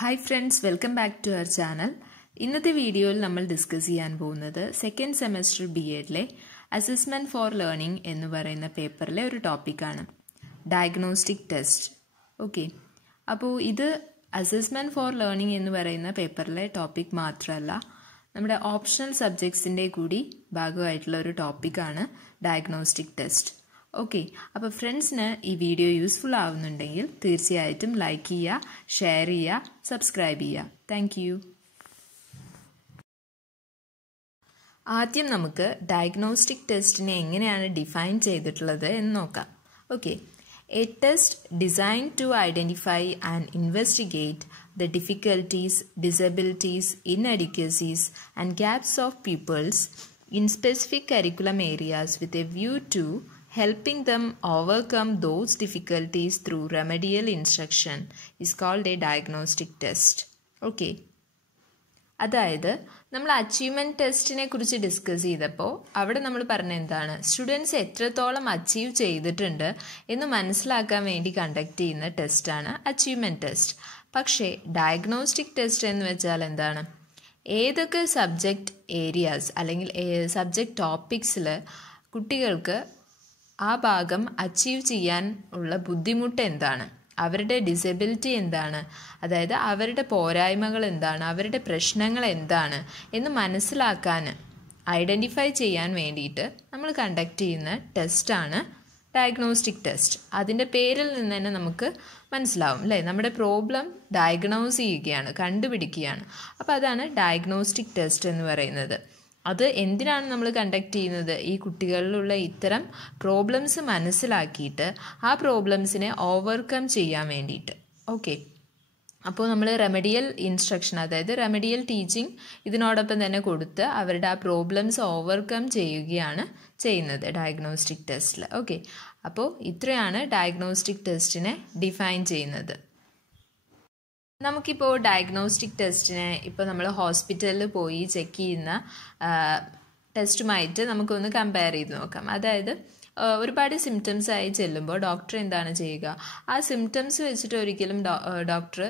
Hi friends, welcome back to our channel. ഇന്നത്തെ വീഡിയോയിൽ നമ്മൾ ഡിസ്കസ് ചെയ്യാൻ പോകുന്നത് സെക്കൻഡ് സെമസ്റ്റർ BEdലെ അസസ്മെന്റ് ഫോർ ലേണിംഗ് എന്ന് പറയുന്ന പേപ്പറിലെ ഒരു ടോപ്പിക്കാണ്, ഡയഗ്നോസ്റ്റിക് ടെസ്റ്റ്. ഓക്കെ, അപ്പോൾ ഇത് അസസ്മെന്റ് ഫോർ ലേണിംഗ് എന്ന് പറയുന്ന പേപ്പറിലെ ടോപ്പിക് മാത്രമല്ല, നമ്മുടെ ഓപ്ഷണൽ സബ്ജക്ട്സിൻ്റെ കൂടി ഭാഗമായിട്ടുള്ള ഒരു ടോപ്പിക്കാണ് ഡയഗ്നോസ്റ്റിക് ടെസ്റ്റ്. ഓക്കെ, അപ്പോൾ ഫ്രണ്ട്സിന് ഈ വീഡിയോ യൂസ്ഫുൾ ആവുന്നുണ്ടെങ്കിൽ തീർച്ചയായിട്ടും ലൈക്ക് ചെയ്യുക, ഷെയർ ചെയ്യുക, സബ്സ്ക്രൈബ് ചെയ്യുക. Thank you. ആദ്യം നമുക്ക് ഡയഗ്നോസ്റ്റിക് ടെസ്റ്റിനെ എങ്ങനെയാണ് ഡിഫൈൻ ചെയ്തിട്ടുള്ളത് എന്ന് നോക്കാം. Okay, a test designed to identify and investigate the difficulties, disabilities, inadequacies and gaps of pupils in specific curriculum areas with a view to helping them overcome those difficulties through remedial instruction is called a diagnostic test. Okay. അതായത് നമ്മൾ achievement ടെസ്റ്റിനെ കുറിച്ച് discuss ചെയ്തപ്പോൾ അവിടെ നമ്മൾ പറഞ്ഞ എന്താണ്, students എത്രത്തോളം അച്ചീവ് ചെയ്തിട്ടുണ്ട് എന്ന് മനസ്സിലാക്കാൻ വേണ്ടി കണ്ടക്ട് ചെയ്യുന്ന ടെസ്റ്റാണ് അച്ചീവ്മെൻറ്റ് ടെസ്റ്റ്. പക്ഷേ ഡയഗ്നോസ്റ്റിക് ടെസ്റ്റ് എന്ന് വെച്ചാൽ എന്താണ്, ഏതൊക്കെ സബ്ജക്റ്റ് ഏരിയാസ് അല്ലെങ്കിൽ സബ്ജക്റ്റ് ടോപ്പിക്സിൽ കുട്ടികൾക്ക് ആ ഭാഗം അച്ചീവ് ചെയ്യാൻ ഉള്ള ബുദ്ധിമുട്ട് എന്താണ്, അവരുടെ ഡിസബിലിറ്റി എന്താണ്, അതായത് അവരുടെ പോരായ്മകൾ എന്താണ്, അവരുടെ പ്രശ്നങ്ങൾ എന്താണ് എന്ന് മനസ്സിലാക്കാൻ, ഐഡൻറ്റിഫൈ ചെയ്യാൻ വേണ്ടിയിട്ട് നമ്മൾ കണ്ടക്ട് ചെയ്യുന്ന ടെസ്റ്റാണ് ഡയഗ്നോസ്റ്റിക് ടെസ്റ്റ്. അതിൻ്റെ പേരിൽ നിന്ന് തന്നെ നമുക്ക് മനസ്സിലാവും അല്ലേ, നമ്മുടെ പ്രോബ്ലം ഡയഗ്നോസ് ചെയ്യുകയാണ്, കണ്ടുപിടിക്കുകയാണ്. അപ്പോൾ അതാണ് ഡയഗ്നോസ്റ്റിക് ടെസ്റ്റ് എന്ന് പറയുന്നത്. അത് എന്തിനാണ് നമ്മൾ കണ്ടക്ട് ചെയ്യുന്നത്, ഈ കുട്ടികളിലുള്ള ഇത്തരം പ്രോബ്ലംസ് മനസ്സിലാക്കിയിട്ട് ആ പ്രോബ്ലംസിനെ ഓവർകം ചെയ്യാൻ വേണ്ടിയിട്ട്. ഓക്കെ, അപ്പോൾ നമ്മൾ റെമഡിയൽ ഇൻസ്ട്രക്ഷൻ, അതായത് റെമഡിയൽ ടീച്ചിങ് ഇതിനോടൊപ്പം തന്നെ കൊടുത്ത് അവരുടെ ആ പ്രോബ്ലംസ് ഓവർകം ചെയ്യുകയാണ് ചെയ്യുന്നത് ഡയഗ്നോസ്റ്റിക് ടെസ്റ്റിൽ. ഓക്കെ, അപ്പോൾ ഇത്രയാണ് ഡയഗ്നോസ്റ്റിക് ടെസ്റ്റിനെ ഡിഫൈൻ ചെയ്യുന്നത്. നമുക്കിപ്പോൾ ഡയഗ്നോസ്റ്റിക് ടെസ്റ്റിനെ ഇപ്പോൾ നമ്മൾ ഹോസ്പിറ്റലിൽ പോയി ചെക്ക് ചെയ്യുന്ന ടെസ്റ്റുമായിട്ട് നമുക്കൊന്ന് കമ്പയർ ചെയ്ത് നോക്കാം. അതായത് ഒരുപാട് സിംറ്റംസ് ആയി ചെല്ലുമ്പോൾ ഡോക്ടർ എന്താണ് ചെയ്യുക, ആ സിംറ്റംസ് വെച്ചിട്ട് ഒരിക്കലും ഡോക്ടർ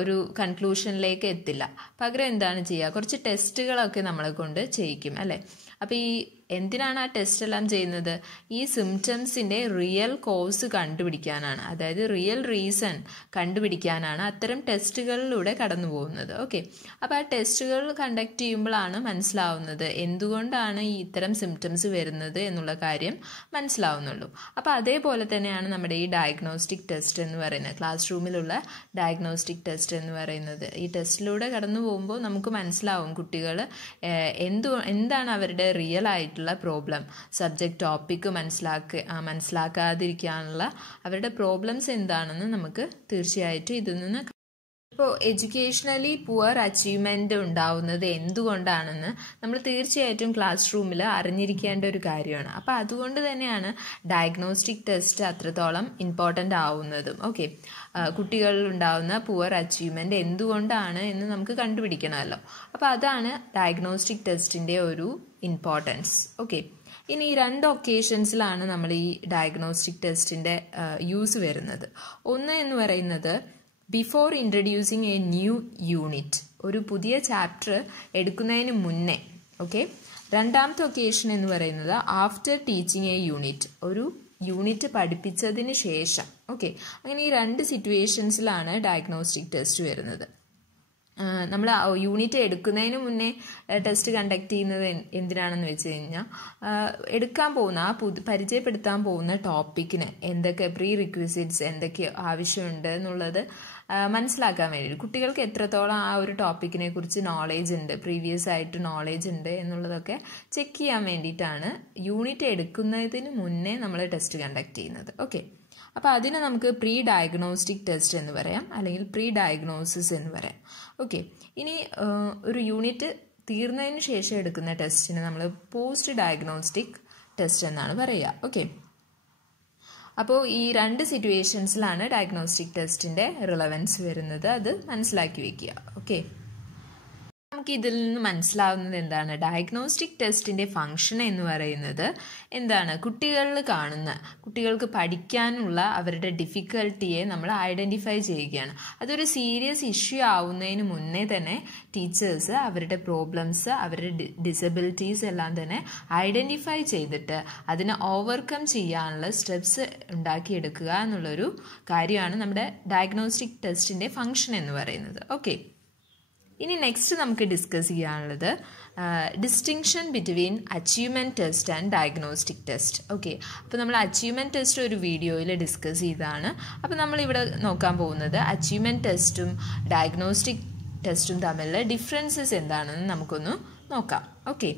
ഒരു കൺക്ലൂഷനിലേക്ക് എത്തില്ല. പകരം എന്താണ് ചെയ്യുക, കുറച്ച് ടെസ്റ്റുകളൊക്കെ നമ്മളെ കൊണ്ട് ചെയ്യിക്കും അല്ലേ. അപ്പോൾ ഈ എന്തിനാണ് ആ ടെസ്റ്റ് എല്ലാം ചെയ്യുന്നത്, ഈ സിംറ്റംസിൻ്റെ റിയൽ കോസ് കണ്ടുപിടിക്കാനാണ്, അതായത് റിയൽ റീസൺ കണ്ടുപിടിക്കാനാണ് അത്തരം ടെസ്റ്റുകളിലൂടെ കടന്നു പോകുന്നത്. ഓക്കെ, അപ്പോൾ ആ ടെസ്റ്റുകൾ കണ്ടക്ട് ചെയ്യുമ്പോഴാണ് മനസ്സിലാവുന്നത് എന്തുകൊണ്ടാണ് ഈ ഇത്തരം സിംറ്റംസ് വരുന്നത് എന്നുള്ള കാര്യം മനസ്സിലാവുന്നുള്ളൂ. അപ്പോൾ അതേപോലെ തന്നെയാണ് നമ്മുടെ ഈ ഡയഗ്നോസ്റ്റിക് ടെസ്റ്റ് എന്ന് പറയുന്നത്, ക്ലാസ് റൂമിലുള്ള ഡയഗ്നോസ്റ്റിക് ടെസ്റ്റ് എന്ന് പറയുന്നത്. ഈ ടെസ്റ്റിലൂടെ കടന്നു പോകുമ്പോൾ നമുക്ക് മനസ്സിലാവും കുട്ടികൾ എന്താണ് അവരുടെ റിയൽ ആയിട്ടുള്ള പ്രോബ്ലം, സബ്ജക്റ്റ് ടോപ്പിക്ക് മനസ്സിലാക്കാതിരിക്കാനുള്ള അവരുടെ പ്രോബ്ലംസ് എന്താണെന്ന് നമുക്ക് തീർച്ചയായിട്ടും ഇതിൽ നിന്ന്. ഇപ്പോൾ എഡ്യൂക്കേഷണലി പുവർ അച്ചീവ്മെൻ്റ് ഉണ്ടാവുന്നത് എന്തുകൊണ്ടാണെന്ന് നമ്മൾ തീർച്ചയായിട്ടും ക്ലാസ് റൂമിൽ അറിഞ്ഞിരിക്കേണ്ട ഒരു കാര്യമാണ്. അപ്പോൾ അതുകൊണ്ട് തന്നെയാണ് ഡയഗ്നോസ്റ്റിക് ടെസ്റ്റ് അത്രത്തോളം ഇമ്പോർട്ടൻ്റ് ആവുന്നതും. ഓക്കെ, കുട്ടികളിൽ ഉണ്ടാവുന്ന പുവർ അച്ചീവ്മെൻറ്റ് എന്തുകൊണ്ടാണ് എന്ന് നമുക്ക് കണ്ടുപിടിക്കണമല്ലോ. അപ്പോൾ അതാണ് ഡയഗ്നോസ്റ്റിക് ടെസ്റ്റിൻ്റെ ഒരു ഇമ്പോർട്ടൻസ്. ഓക്കെ, ഇനി ഈ രണ്ട് ഒക്കേഷൻസിലാണ് നമ്മൾ ഈ ഡയഗ്നോസ്റ്റിക് ടെസ്റ്റിൻ്റെ യൂസ് വരുന്നത്. ഒന്ന് എന്ന് പറയുന്നത് before introducing A new unit, ഒരു പുതിയ ചാപ്റ്റർ എടുക്കുന്നതിന് മുന്നേ. ഓക്കെ, രണ്ടാമത്തെ ഒക്കേഷൻ എന്ന് പറയുന്നത് ആഫ്റ്റർ ടീച്ചിങ് എ യൂണിറ്റ്, ഒരു യൂണിറ്റ് പഠിപ്പിച്ചതിന് ശേഷം. ഓക്കെ, അങ്ങനെ ഈ രണ്ട് സിറ്റുവേഷൻസിലാണ് ഡയഗ്നോസ്റ്റിക് ടെസ്റ്റ് വരുന്നത്. നമ്മൾ യൂണിറ്റ് എടുക്കുന്നതിന് മുന്നേ ടെസ്റ്റ് കണ്ടക്ട് ചെയ്യുന്നത് എന്തിനാണെന്ന് വെച്ച് കഴിഞ്ഞാൽ, എടുക്കാൻ പോകുന്ന പരിചയപ്പെടുത്താൻ പോകുന്ന ടോപ്പിക്കിന് എന്തൊക്കെ പ്രീ റിക്വിസിറ്റ്സ് എന്തൊക്കെ ആവശ്യമുണ്ട് എന്നുള്ളത് മനസ്സിലാക്കാൻ വേണ്ടി, കുട്ടികൾക്ക് എത്രത്തോളം ആ ഒരു ടോപ്പിക്കിനെ കുറിച്ച് നോളേജ് ഉണ്ട്, പ്രീവിയസ് ആയിട്ട് നോളേജ് ഉണ്ട് എന്നുള്ളതൊക്കെ ചെക്ക് ചെയ്യാൻ വേണ്ടിയിട്ടാണ് യൂണിറ്റ് എടുക്കുന്നതിന് മുന്നേ നമ്മൾ ടെസ്റ്റ് കണ്ടക്ട് ചെയ്യുന്നത്. ഓക്കെ, അപ്പോൾ അതിന് നമുക്ക് പ്രീ ഡയഗ്നോസ്റ്റിക് ടെസ്റ്റ് എന്ന് പറയാം, അല്ലെങ്കിൽ പ്രീ ഡയഗ്നോസിസ് എന്ന് പറയാം. ഓക്കെ, ഇനി ഒരു യൂണിറ്റ് തീർന്നതിന് ശേഷം എടുക്കുന്ന ടെസ്റ്റിന് നമ്മൾ പോസ്റ്റ് ഡയഗ്നോസ്റ്റിക് ടെസ്റ്റ് എന്നാണ് പറയുക. ഓക്കെ, അപ്പോൾ ഈ രണ്ട് സിറ്റുവേഷൻസിലാണ് ഡയഗ്നോസ്റ്റിക് ടെസ്റ്റിൻ്റെ റിലവൻസ് വരുന്നത്, അത് മനസ്സിലാക്കി വയ്ക്കുക. ഓക്കെ, നമുക്ക് ഇതിൽ നിന്ന് മനസ്സിലാവുന്നത് എന്താണ്? ഡയഗ്നോസ്റ്റിക് ടെസ്റ്റിൻ്റെ ഫംഗ്ഷൻ എന്ന് പറയുന്നത് എന്താണ്? കുട്ടികൾക്ക് പഠിക്കാനുള്ള അവരുടെ ഡിഫിക്കൽട്ടിയെ നമ്മൾ ഐഡൻറ്റിഫൈ ചെയ്യുകയാണ്. അതൊരു സീരിയസ് ഇഷ്യൂ ആവുന്നതിന് മുന്നേ തന്നെ ടീച്ചേഴ്സ് അവരുടെ പ്രോബ്ലംസ്, അവരുടെ ഡിസബിലിറ്റീസ് എല്ലാം തന്നെ ഐഡൻറ്റിഫൈ ചെയ്തിട്ട് അതിനെ ഓവർകം ചെയ്യാനുള്ള സ്റ്റെപ്സ് ഉണ്ടാക്കിയെടുക്കുക എന്നുള്ളൊരു കാര്യമാണ് നമ്മുടെ ഡയഗ്നോസ്റ്റിക് ടെസ്റ്റിൻ്റെ ഫംഗ്ഷൻ എന്ന് പറയുന്നത്. ഓക്കെ, ഇനി നെക്സ്റ്റ് നമുക്ക് ഡിസ്കസ് ചെയ്യാനുള്ളത് distinction between achievement test and diagnostic test. Okay, അപ്പോൾ നമ്മൾ അച്ചീവ്മെൻറ്റ് ടെസ്റ്റ് ഒരു വീഡിയോയിൽ ഡിസ്കസ് ചെയ്തതാണ്. അപ്പോൾ നമ്മളിവിടെ നോക്കാൻ പോകുന്നത് അച്ചീവ്മെൻറ്റ് ടെസ്റ്റും ഡയഗ്നോസ്റ്റിക് ടെസ്റ്റും തമ്മിലുള്ള ഡിഫറൻസസ് എന്താണെന്ന് നമുക്കൊന്ന് നോക്കാം. ഓക്കെ,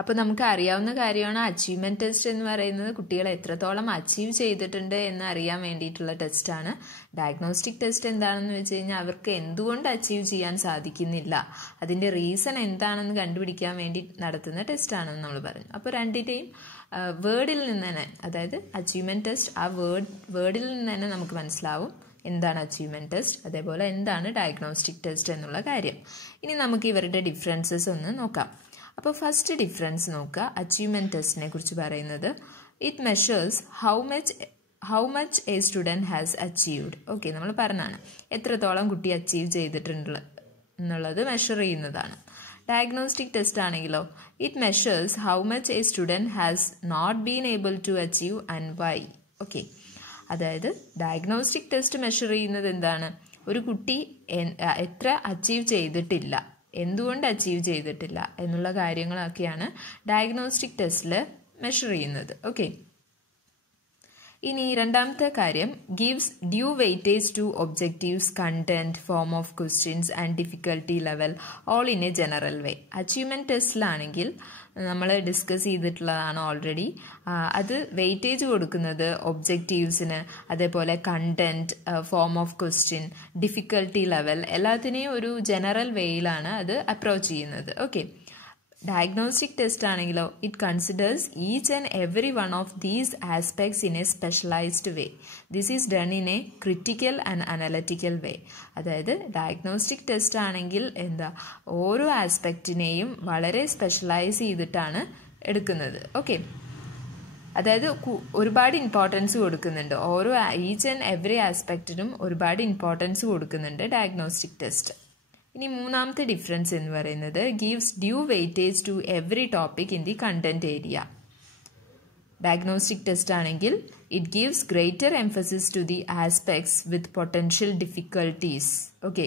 അപ്പോൾ നമുക്ക് അറിയാവുന്ന കാര്യമാണ് അച്ചീവ്മെൻറ്റ് ടെസ്റ്റ് എന്ന് പറയുന്നത് കുട്ടികൾ എത്രത്തോളം അച്ചീവ് ചെയ്തിട്ടുണ്ട് എന്ന് അറിയാൻ വേണ്ടിയിട്ടുള്ള ടെസ്റ്റാണ്. ഡയഗ്നോസ്റ്റിക് ടെസ്റ്റ് എന്താണെന്ന് വെച്ച് കഴിഞ്ഞാൽ അവർക്ക് എന്തുകൊണ്ട് അച്ചീവ് ചെയ്യാൻ സാധിക്കുന്നില്ല, അതിൻ്റെ റീസൺ എന്താണെന്ന് കണ്ടുപിടിക്കാൻ വേണ്ടി നടത്തുന്ന ടെസ്റ്റാണെന്ന് നമ്മൾ പറഞ്ഞു. അപ്പോൾ രണ്ടിൻ്റെയും വേർഡിൽ നിന്ന് തന്നെ, അതായത് അച്ചീവ്മെൻറ്റ് ടെസ്റ്റ്, ആ വേർഡിൽ നിന്ന് തന്നെ നമുക്ക് മനസ്സിലാവും എന്താണ് അച്ചീവ്മെൻറ്റ് ടെസ്റ്റ്, അതേപോലെ എന്താണ് ഡയഗ്നോസ്റ്റിക് ടെസ്റ്റ് എന്നുള്ള കാര്യം. ഇനി നമുക്ക് ഇവരുടെ ഡിഫറൻസസ് ഒന്ന് നോക്കാം. അപ്പോൾ ഫസ്റ്റ് ഡിഫറൻസ് നോക്കുക. അച്ചീവ്മെൻറ്റ് ടെസ്റ്റിനെ കുറിച്ച് പറയുന്നത് it measures how much a student has achieved. Okay, നമ്മൾ പറഞ്ഞാണ് എത്രത്തോളം കുട്ടി അച്ചീവ് ചെയ്തിട്ടുണ്ട് എന്നുള്ളത് മെഷർ ചെയ്യുന്നതാണ്. ഡയഗ്നോസ്റ്റിക് ടെസ്റ്റ് ആണെങ്കിലോ it measures how much a student has not been able to achieve and why. Okay, അതായത് ഡയഗ്നോസ്റ്റിക് ടെസ്റ്റ് മെഷർ ചെയ്യുന്നത് എന്താണ്? ഒരു കുട്ടി എത്ര അച്ചീവ് ചെയ്തിട്ടില്ല, എന്തുകൊണ്ട് അച്ചീവ് ചെയ്തിട്ടില്ല എന്നുള്ള കാര്യങ്ങളൊക്കെയാണ് ഡയഗ്നോസ്റ്റിക് ടെസ്റ്റിൽ മെഷർ ചെയ്യുന്നത്. ഓക്കെ, ഇനി രണ്ടാമത്തെ കാര്യം gives due weightage to objectives, content, form of questions and difficulty level all in a general way. Achievement ടെസ്റ്റിലാണെങ്കിൽ നമ്മൾ ഡിസ്കസ് ചെയ്തിട്ടുള്ളതാണ് ഓൾറെഡി. അത് വെയിറ്റേജ് കൊടുക്കുന്നത് ഒബ്ജക്റ്റീവ്സിന്, അതേപോലെ content, form of question, difficulty level എല്ലാത്തിനെയും ഒരു ജനറൽ വേയിലാണ് അത് അപ്രോച്ച് ചെയ്യുന്നത്. ഓക്കെ, ഡയഗ്നോസ്റ്റിക് ടെസ്റ്റ് ആണെങ്കിലോ it considers each and every one of these aspects in a specialised way. This is done in a critical and analytical വേ. അതായത് diagnostic test ആണെങ്കിൽ ഓരോ ആസ്പെക്റ്റിനെയും വളരെ സ്പെഷ്യലൈസ് ചെയ്തിട്ടാണ് എടുക്കുന്നത്. ഓക്കെ, അതായത് ഒരുപാട് ഇമ്പോർട്ടൻസ് കൊടുക്കുന്നുണ്ട്, ഈച്ച് ആൻഡ് എവറി ആസ്പെക്റ്റിനും ഒരുപാട് ഇമ്പോർട്ടൻസ് കൊടുക്കുന്നുണ്ട് ഡയഗ്നോസ്റ്റിക് ടെസ്റ്റ്. ഇനി മൂന്നാമത്തെ ഡിഫറൻസ് എന്ന് പറയുന്നത് gives due weightage to every topic in the content area. Diagnostic test ആണെങ്കിൽ it gives greater emphasis to the aspects with potential difficulties. Okay,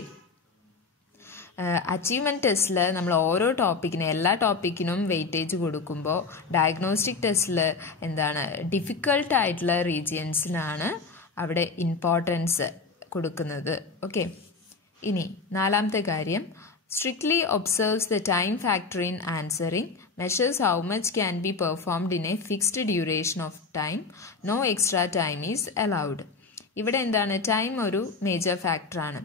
achievement ടെസ്റ്റിൽ നമ്മൾ ഓരോ എല്ലാ ടോപ്പിക്കിനും വെയിറ്റേജ് കൊടുക്കുമ്പോൾ ഡയഗ്നോസ്റ്റിക് ടെസ്റ്റിൽ ഡിഫിക്കൽട്ടായിട്ടുള്ള റീജിയൻസിനാണ് അവിടെ ഇമ്പോർട്ടൻസ് കൊടുക്കുന്നത്. ഓക്കെ, ഇനി നാലാമത്തെ കാര്യം strictly observes the time factor in answering, measures how much can be performed in a fixed duration of time, no extra time is allowed. ഇവിടെ ടൈം ഒരു മേജർ ഫാക്ടറാണ്.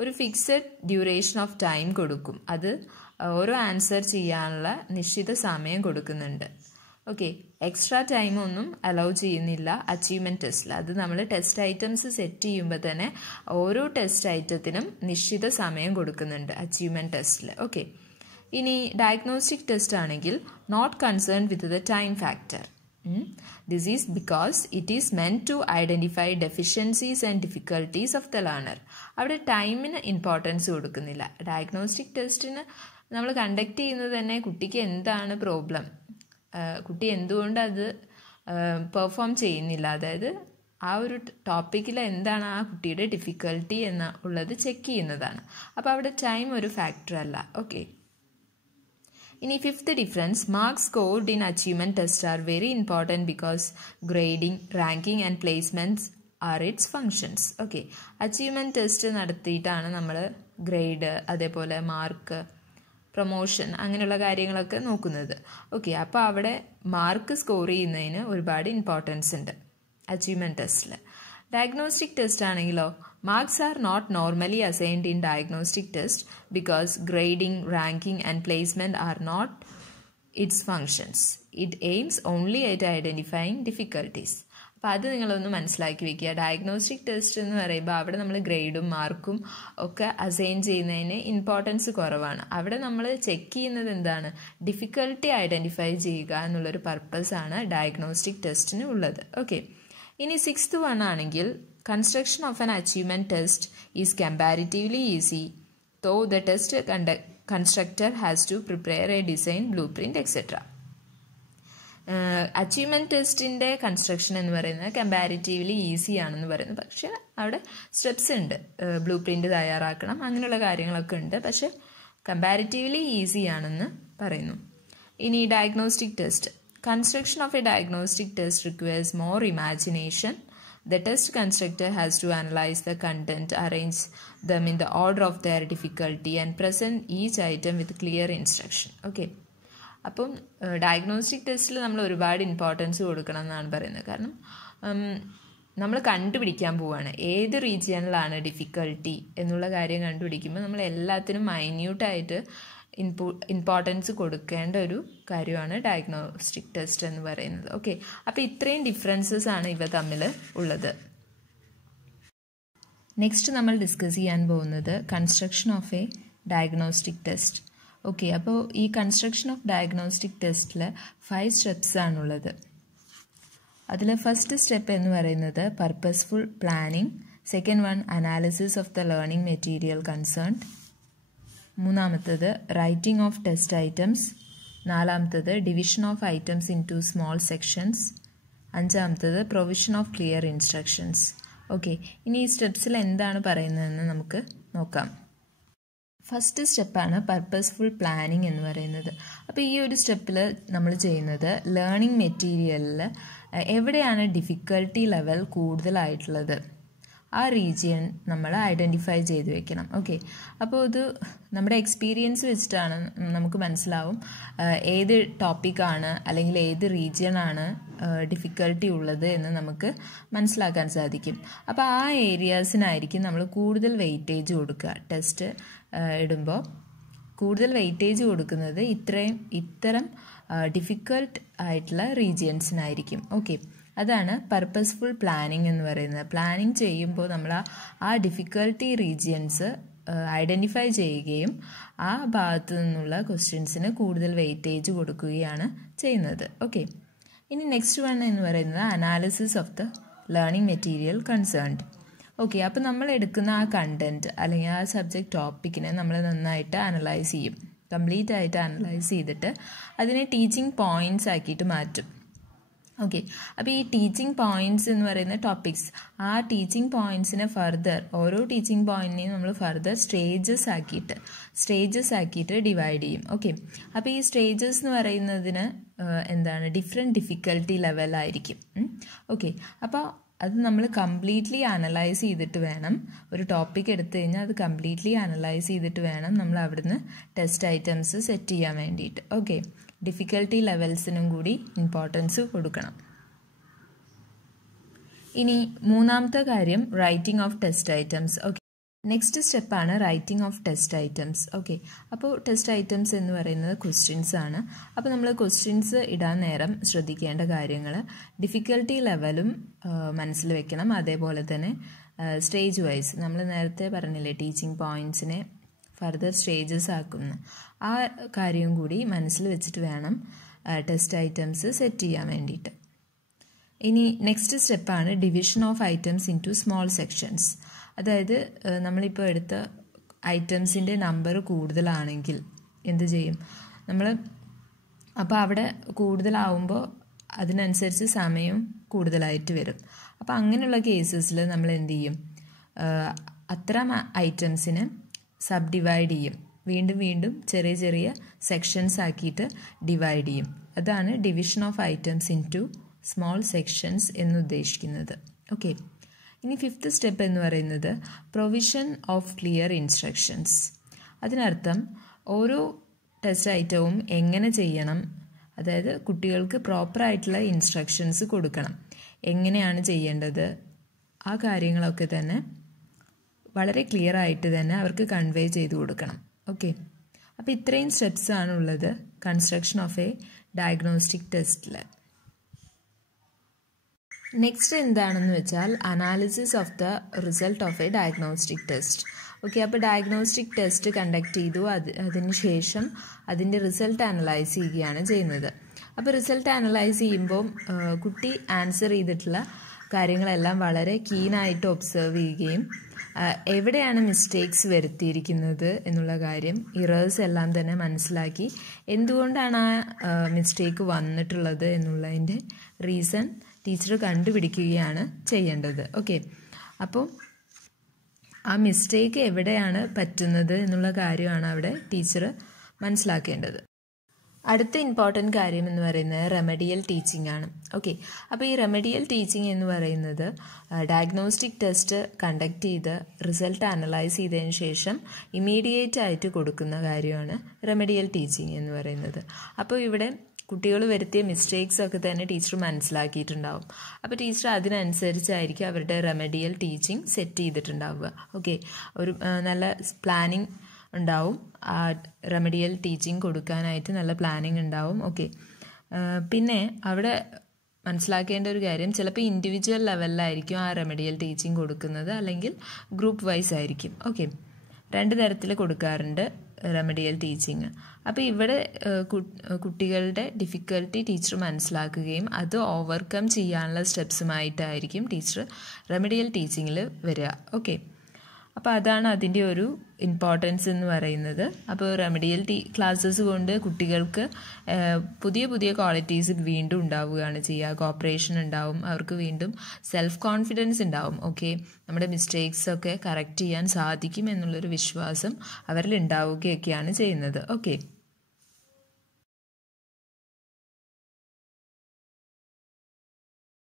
ഒരു ഫിക്സഡ് ഡ്യൂറേഷൻ ഓഫ് ടൈം കൊടുക്കും, അത് ഓരോ ആൻസർ ചെയ്യാനുള്ള നിശ്ചിത സമയം കൊടുക്കുന്നുണ്ട്. ഓക്കെ, എക്സ്ട്രാ ടൈം ഒന്നും അലൗ ചെയ്യുന്നില്ല അച്ചീവ്മെൻറ്റ് ടെസ്റ്റിൽ. അത് നമ്മൾ ടെസ്റ്റ് ഐറ്റംസ് സെറ്റ് ചെയ്യുമ്പോൾ തന്നെ ഓരോ ടെസ്റ്റ് ഐറ്റത്തിനും നിശ്ചിത സമയം കൊടുക്കുന്നുണ്ട് അച്ചീവ്മെൻറ്റ് ടെസ്റ്റിൽ. ഓക്കെ, ഇനി ഡയഗ്നോസ്റ്റിക് ടെസ്റ്റ് ആണെങ്കിൽ not concern with the time factor. This is because it is meant to identify deficiencies and difficulties of the learner. അവിടെ ടൈമിന് ഇമ്പോർട്ടൻസ് കൊടുക്കുന്നില്ല. ഡയഗ്നോസ്റ്റിക് ടെസ്റ്റിന് നമ്മൾ കണ്ടക്ട് ചെയ്യുന്നത് തന്നെ കുട്ടിക്ക് എന്താണ് പ്രോബ്ലം, കുട്ടി എന്തുകൊണ്ട് അത് പെർഫോം ചെയ്യുന്നില്ല, അതായത് ആ ഒരു ടോപ്പിക്കിൽ എന്താണ് ആ കുട്ടിയുടെ ഡിഫിക്കൽട്ടി ഉള്ളത് ചെക്ക് ചെയ്യുന്നതാണ്. അപ്പോൾ അവിടെ ടൈം ഒരു ഫാക്ടർ അല്ല. ഓക്കെ, ഇനി fifth difference marks scored in achievement test are very important because grading, ranking and placements are its functions. Okay, achievement test നടത്തിയിട്ടാണ് നമ്മൾ ഗ്രേഡ്, അതേപോലെ മാർക്ക്, പ്രൊമോഷൻ അങ്ങനെയുള്ള കാര്യങ്ങളൊക്കെ നോക്കുന്നത്. ഓക്കെ, അപ്പോൾ അവിടെ മാർക്ക് സ്കോർ ചെയ്യുന്നതിന് ഒരുപാട് ഇമ്പോർട്ടൻസ് ഉണ്ട് അച്ചീവ്മെൻറ്റ് ടെസ്റ്റിൽ. ഡയഗ്നോസ്റ്റിക് ടെസ്റ്റ് ആണെങ്കിലോ marks are not normally assigned in diagnostic test because grading, ranking and placement are not its functions. It aims only at identifying difficulties. അപ്പോൾ അത് നിങ്ങളൊന്ന് മനസ്സിലാക്കി വെക്കുക. ഡയഗ്നോസ്റ്റിക് ടെസ്റ്റ് എന്ന് പറയുമ്പോൾ അവിടെ നമ്മൾ ഗ്രേഡും മാർക്കും ഒക്കെ അസൈൻ ചെയ്യുന്നതിന് ഇമ്പോർട്ടൻസ് കുറവാണ്. അവിടെ നമ്മൾ ചെക്ക് ചെയ്യുന്നത് എന്താണ്, ഡിഫിക്കൽട്ടി ഐഡൻറ്റിഫൈ ചെയ്യുക എന്നുള്ളൊരു പർപ്പസാണ് ഡയഗ്നോസ്റ്റിക് ടെസ്റ്റിന് ഉള്ളത്. ഓക്കെ, ഇനി 6th വൺ ആണെങ്കിൽ construction of an achievement test is comparatively easy, though the test constructor has to prepare a design, blueprint, etc. Achievement ടെസ്റ്റിൻ്റെ കൺസ്ട്രക്ഷൻ എന്ന് പറയുന്നത് കമ്പാരിറ്റീവ്ലി ഈസി ആണെന്ന് പറയുന്നത്. പക്ഷേ അവിടെ സ്റ്റെപ്സ് ഉണ്ട്, ബ്ലൂ പ്രിൻ്റ് തയ്യാറാക്കണം, അങ്ങനെയുള്ള കാര്യങ്ങളൊക്കെ ഉണ്ട്. പക്ഷെ കമ്പാരിറ്റീവ്ലി ഈസി ആണെന്ന് പറയുന്നു. ഇനി diagnostic test. Construction of A diagnostic test requires more imagination. The test constructor has to analyze the content, arrange them in the order of their difficulty, and present each item with clear instruction. Okay. അപ്പം diagnostic ടെസ്റ്റിൽ നമ്മൾ ഒരുപാട് importance കൊടുക്കണം എന്നാണ് പറയുന്നത്. കാരണം നമ്മൾ കണ്ടുപിടിക്കാൻ പോവുകയാണ് ഏത് റീജിയനിലാണ് ഡിഫിക്കൽട്ടി എന്നുള്ള കാര്യം കണ്ടുപിടിക്കുമ്പോൾ നമ്മൾ എല്ലാത്തിനും മൈന്യൂട്ടായിട്ട് ഇമ്പോർട്ടൻസ് കൊടുക്കേണ്ട ഒരു കാര്യമാണ് ഡയഗ്നോസ്റ്റിക് ടെസ്റ്റ് എന്ന് പറയുന്നത്. ഓക്കെ, അപ്പോൾ ഇത്രയും ഡിഫറൻസസ് ആണ് ഇവ തമ്മിൽ ഉള്ളത്. നെക്സ്റ്റ് നമ്മൾ ഡിസ്കസ് ചെയ്യാൻ പോകുന്നത് construction of A diagnostic test. Okay, അപ്പോൾ ഈ കൺസ്ട്രക്ഷൻ ഓഫ് ഡയഗ്നോസ്റ്റിക് ടെസ്റ്റിൽ 5 സ്റ്റെപ്സ് ആണുള്ളത്. അതിൽ ഫസ്റ്റ് സ്റ്റെപ്പ് എന്ന് പറയുന്നത് purposeful planning, second one analysis of the learning material concerned, മൂന്നാമത്തത് റൈറ്റിംഗ് ഓഫ് ടെസ്റ്റ് ഐറ്റംസ്, നാലാമത്തത് division of items into small sections, അഞ്ചാമത്തത് provision of clear instructions. Okay, ഇനി ഈ സ്റ്റെപ്സിൽ എന്താണ് പറയുന്നതെന്ന് നമുക്ക് നോക്കാം. ഫസ്റ്റ് സ്റ്റെപ്പാണ് പർപ്പസ്ഫുൾ പ്ലാനിങ് എന്ന് പറയുന്നത്. അപ്പോൾ ഈ ഒരു സ്റ്റെപ്പിൽ നമ്മൾ ചെയ്യുന്നത് ലേണിംഗ് മെറ്റീരിയലിൽ എവിടെയാണ് ഡിഫിക്കൽട്ടി ലെവൽ കൂടുതലായിട്ടുള്ളത് ആ റീജിയൻ നമ്മൾ ഐഡൻറ്റിഫൈ ചെയ്ത് വെക്കണം. ഓക്കെ, അപ്പോൾ ഇത് നമ്മുടെ എക്സ്പീരിയൻസ് വെച്ചിട്ടാണ് നമുക്ക് മനസ്സിലാവും ഏത് ടോപ്പിക്കാണ് അല്ലെങ്കിൽ ഏത് റീജിയനാണ് ഡിഫിക്കൽട്ടി ഉള്ളത് എന്ന് നമുക്ക് മനസ്സിലാക്കാൻ സാധിക്കും. അപ്പോൾ ആ ഏരിയാസിനായിരിക്കും നമ്മൾ കൂടുതൽ വെയിറ്റേജ് കൊടുക്കുക. ടെസ്റ്റ് ഇടുമ്പോൾ കൂടുതൽ വെയിറ്റേജ് കൊടുക്കുന്നത് ഇത്തരം ഡിഫിക്കൽട്ട് ആയിട്ടുള്ള റീജിയൻസിനായിരിക്കും. ഓക്കെ, അതാണ് പർപ്പസ്ഫുൾ പ്ലാനിങ് എന്ന് പറയുന്നത്. പ്ലാനിങ് ചെയ്യുമ്പോൾ നമ്മൾ ആ ഡിഫിക്കൽട്ടി റീജിയൻസ് ഐഡൻറ്റിഫൈ ചെയ്യുകയും ആ ഭാഗത്തു നിന്നുള്ള ക്വസ്റ്റ്യൻസിന് കൂടുതൽ വെയിറ്റേജ് കൊടുക്കുകയാണ് ചെയ്യുന്നത്. ഓക്കെ, ഇനി നെക്സ്റ്റ് വൺ എന്ന് പറയുന്നത് analysis of the learning material concerned. Okay, അപ്പോൾ നമ്മൾ എടുക്കുന്ന ആ കണ്ടന്റ് അല്ലെങ്കിൽ ആ സബ്ജക്റ്റ് ടോപ്പിക്കിനെ നമ്മൾ നന്നായിട്ട് അനലൈസ് ചെയ്യും. കംപ്ലീറ്റ് ആയിട്ട് അനലൈസ് ചെയ്തിട്ട് അതിനെ ടീച്ചിങ് പോയിന്റ്സ് ആക്കിയിട്ട് മാറ്റും. ഓക്കെ, അപ്പോൾ ഈ ടീച്ചിങ് പോയിന്റ്സ് എന്ന് പറയുന്ന ടോപ്പിക്സ്, ആ ടീച്ചിങ് പോയിന്റ്സിനെ ഫർദർ ഓരോ ടീച്ചിങ് പോയിന്റിനെയും നമ്മൾ ഫർദർ സ്റ്റേജസ് ആക്കിയിട്ട് ഡിവൈഡ് ചെയ്യും. ഓക്കെ, അപ്പോൾ ഈ സ്റ്റേജസ് എന്ന് പറയുന്നതിന് എന്താണ് ഡിഫറെൻറ്റ് ഡിഫിക്കൽട്ടി ലെവലായിരിക്കും. ഓക്കെ, അപ്പോൾ അത് നമ്മൾ കംപ്ലീറ്റ്ലി അനലൈസ് ചെയ്തിട്ട് വേണം, ഒരു ടോപ്പിക് എടുത്തു കഴിഞ്ഞാൽ അത് കംപ്ലീറ്റ്ലി അനലൈസ് ചെയ്തിട്ട് വേണം നമ്മൾ അവിടുന്ന് ടെസ്റ്റ് ഐറ്റംസ് സെറ്റ് ചെയ്യാൻ വേണ്ടിയിട്ട്. ഓക്കെ, ഡിഫിക്കൽട്ടി ലെവൽസിനും കൂടി ഇമ്പോർട്ടൻസ് കൊടുക്കണം. ഇനി മൂന്നാമത്തെ കാര്യം writing of test items. Okay, next സ്റ്റെപ്പാണ് writing of test items. Okay, അപ്പോൾ ടെസ്റ്റ് ഐറ്റംസ് എന്ന് പറയുന്നത് ക്വസ്റ്റ്യൻസ് ആണ്. അപ്പോൾ നമ്മൾ ക്വസ്റ്റ്യൻസ് ഇടാൻ നേരം ശ്രദ്ധിക്കേണ്ട കാര്യങ്ങൾ ഡിഫിക്കൽട്ടി ലെവലും മനസ്സിൽ വെക്കണം. അതേപോലെ തന്നെ സ്റ്റേജ് വൈസ് നമ്മൾ നേരത്തെ പറഞ്ഞില്ലേ ടീച്ചിങ് പോയിന്റ്സിനെ ഫർദർ സ്റ്റേജസ് ആക്കുന്നു, ആ കാര്യം കൂടി മനസ്സിൽ വെച്ചിട്ട് വേണം ടെസ്റ്റ് ഐറ്റംസ് സെറ്റ് ചെയ്യാൻ വേണ്ടിയിട്ട്. ഇനി നെക്സ്റ്റ് സ്റ്റെപ്പാണ് division of items into small sections. അതായത് നമ്മളിപ്പോൾ എടുത്ത ഐറ്റംസിൻ്റെ നമ്പർ കൂടുതലാണെങ്കിൽ എന്ത് ചെയ്യും നമ്മൾ, അപ്പോൾ അവിടെ കൂടുതലാവുമ്പോൾ അതിനനുസരിച്ച് സമയം കൂടുതലായിട്ട് വരും. അപ്പോൾ അങ്ങനെയുള്ള കേസസിൽ നമ്മൾ എന്ത് ചെയ്യും, അത്തരം ഐറ്റംസിനെ സബ് ഡിവൈഡ് ചെയ്യും, വീണ്ടും ചെറിയ ചെറിയ സെക്ഷൻസ് ആക്കിയിട്ട് ഡിവൈഡ് ചെയ്യും. അതാണ് division of items into small sections എന്നുദ്ദേശിക്കുന്നത്. ഓക്കെ, ഇനി ഫിഫ്ത്ത് സ്റ്റെപ്പ് എന്ന് പറയുന്നത് പ്രൊവിഷൻ ഓഫ് ക്ലിയർ ഇൻസ്ട്രക്ഷൻസ്. അതിനർത്ഥം ഓരോ ടെസ്റ്റ് ഐറ്റവും എങ്ങനെ ചെയ്യണം, അതായത് കുട്ടികൾക്ക് പ്രോപ്പറായിട്ടുള്ള ഇൻസ്ട്രക്ഷൻസ് കൊടുക്കണം, എങ്ങനെയാണ് ചെയ്യേണ്ടത്, ആ കാര്യങ്ങളൊക്കെ തന്നെ വളരെ ക്ലിയർ ആയിട്ട് തന്നെ അവർക്ക് കൺവേ ചെയ്ത് കൊടുക്കണം. ഓക്കെ, അപ്പോൾ ഇത്രയും സ്റ്റെപ്സ് ആണുള്ളത് കൺസ്ട്രക്ഷൻ ഓഫ് എ ഡയഗ്നോസ്റ്റിക് ടെസ്റ്റിൽ. നെക്സ്റ്റ് എന്താണെന്ന് വെച്ചാൽ analysis of the result of A diagnostic test. Okay, അപ്പോൾ ഡയഗ്നോസ്റ്റിക് ടെസ്റ്റ് കണ്ടക്ട് ചെയ്തു, അതിന് ശേഷം അതിൻ്റെ റിസൾട്ട് അനലൈസ് ചെയ്യുകയാണ് ചെയ്യുന്നത്. അപ്പോൾ റിസൾട്ട് അനലൈസ് ചെയ്യുമ്പോൾ കുട്ടി ആൻസർ ചെയ്തിട്ടുള്ള കാര്യങ്ങളെല്ലാം വളരെ കീനായിട്ട് ഒബ്സർവ് ചെയ്യുകയും എവിടെയാണ് മിസ്റ്റേക്സ് വരുത്തിയിരിക്കുന്നത് എന്നുള്ള കാര്യം, ഇറേഴ്സ് എല്ലാം തന്നെ മനസ്സിലാക്കി എന്തുകൊണ്ടാണ് ആ മിസ്റ്റേക്ക് വന്നിട്ടുള്ളത് എന്നുള്ളതിൻ്റെ റീസൺ ടീച്ചർ കണ്ടുപിടിക്കുകയാണ് ചെയ്യേണ്ടത്. ഓക്കെ, അപ്പോൾ ആ മിസ്റ്റേക്ക് എവിടെയാണ് പറ്റുന്നത് എന്നുള്ള കാര്യമാണ് അവിടെ ടീച്ചർ മനസ്സിലാക്കേണ്ടത്. അടുത്ത ഇമ്പോർട്ടൻറ്റ് കാര്യം എന്ന് പറയുന്നത് റെമഡിയൽ ടീച്ചിങ് ആണ്. ഓക്കെ, അപ്പോൾ ഈ റെമഡിയൽ ടീച്ചിങ് എന്ന് പറയുന്നത് ഡയഗ്നോസ്റ്റിക് ടെസ്റ്റ് കണ്ടക്ട് ചെയ്ത് റിസൾട്ട് അനലൈസ് ചെയ്തതിന് ശേഷം ഇമ്മീഡിയറ്റ് ആയിട്ട് കൊടുക്കുന്ന കാര്യമാണ് റെമഡിയൽ ടീച്ചിങ് എന്ന് പറയുന്നത്. അപ്പോൾ ഇവിടെ കുട്ടികൾ വരുത്തിയ മിസ്റ്റേക്സ് ഒക്കെ തന്നെ ടീച്ചർ മനസ്സിലാക്കിയിട്ടുണ്ടാവും. അപ്പോൾ ടീച്ചർ അതിനനുസരിച്ചായിരിക്കും അവരുടെ റെമഡിയൽ ടീച്ചിങ് സെറ്റ് ചെയ്തിട്ടുണ്ടാവുക. ഓക്കെ, ഒരു നല്ല പ്ലാനിങ് ഉണ്ടാവും, ആ റെമഡിയൽ ടീച്ചിങ് കൊടുക്കാനായിട്ട് നല്ല പ്ലാനിങ് ഉണ്ടാവും. ഓക്കെ, പിന്നെ അവിടെ മനസ്സിലാക്കേണ്ട ഒരു കാര്യം, ചിലപ്പോൾ ഇൻഡിവിജ്വൽ ലെവലിലായിരിക്കും ആ റെമഡിയൽ ടീച്ചിങ് കൊടുക്കുന്നത്, അല്ലെങ്കിൽ ഗ്രൂപ്പ് വൈസ് ആയിരിക്കും. ഓക്കെ, 2 തരത്തിൽ കൊടുക്കാറുണ്ട് റെമഡിയൽ ടീച്ചിങ്. അപ്പോൾ ഇവിടെ കുട്ടികളുടെ ഡിഫിക്കൽട്ടി ടീച്ചർ മനസ്സിലാക്കുകയും അത് ഓവർകം ചെയ്യാനുള്ള സ്റ്റെപ്സുമായിട്ടായിരിക്കും ടീച്ചർ റെമഡിയൽ ടീച്ചിങ്ങിൽ വരിക. ഓക്കെ, അപ്പോൾ അതാണ് അതിൻ്റെ ഒരു ഇമ്പോർട്ടൻസ് എന്ന് പറയുന്നത്. അപ്പോൾ റെമഡിയൽ ക്ലാസ്സസ് കൊണ്ട് കുട്ടികൾക്ക് പുതിയ പുതിയ ക്വാളിറ്റീസ് വീണ്ടും ഉണ്ടാവുകയാണ് ചെയ്യുക. കോപ്പറേഷൻ ഉണ്ടാവും, അവർക്ക് വീണ്ടും സെൽഫ് കോൺഫിഡൻസ് ഉണ്ടാവും. ഓക്കെ, നമ്മുടെ മിസ്റ്റേക്സ് ഒക്കെ കറക്റ്റ് ചെയ്യാൻ സാധിക്കും എന്നുള്ളൊരു വിശ്വാസം അവരിൽ ഉണ്ടാവുകയൊക്കെയാണ് ചെയ്യുന്നത്. ഓക്കെ.